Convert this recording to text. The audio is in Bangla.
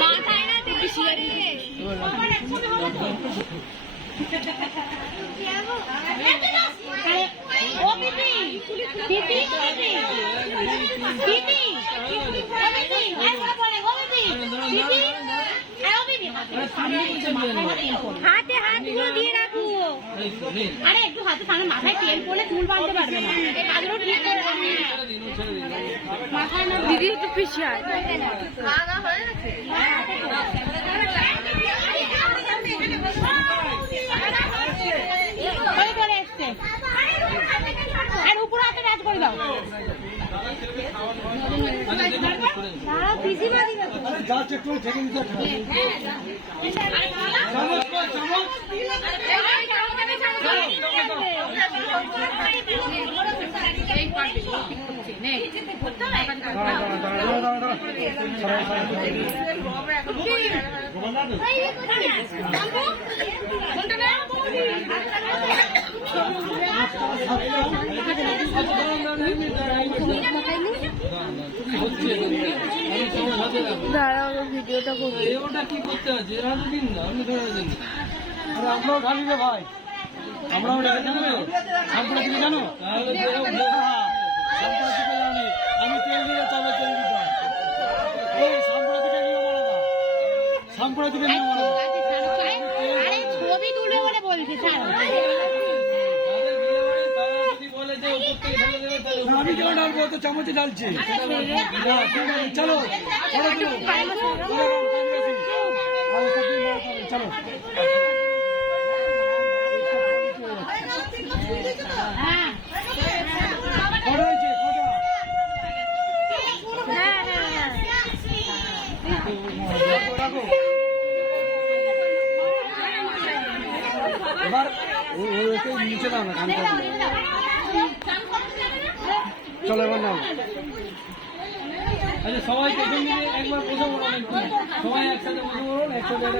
মাথায় না বেশি ও পিপি পিপি পিপি পিপি হাতে হাতগুলো দিয়ে রাখো। আরে একটু হাতে সামনে মাথায় তেল পড়লে চুল বাঁধতে পারবে না। এই কাজগুলো ঠিক করে মাথায় না দিদি একটু পিছিয়ে আয়। বলে এসছে আর উপরে হাতে রাজ করে দাও। ভিডিওটা কি করতে আছে আমরাও ঢালি রে ভাই, আমরাও সাম্প্রতিক জানো আমি তেল দিয়ে চলে তেল দিতে এই সাম্প্রতিকের নিয়ম আলাদা, সাম্প্রতিকের নিয়ম ছবি তুলে বলে বলছি আমি কেন ডালবো? তো চামচে ডালছি। চলো চলো এবার নিচে দাও না, চলো এবার নাও। আচ্ছা সবাই একবার বসে বলুন, সবাই একসাথে বসে বলুন, একসাথে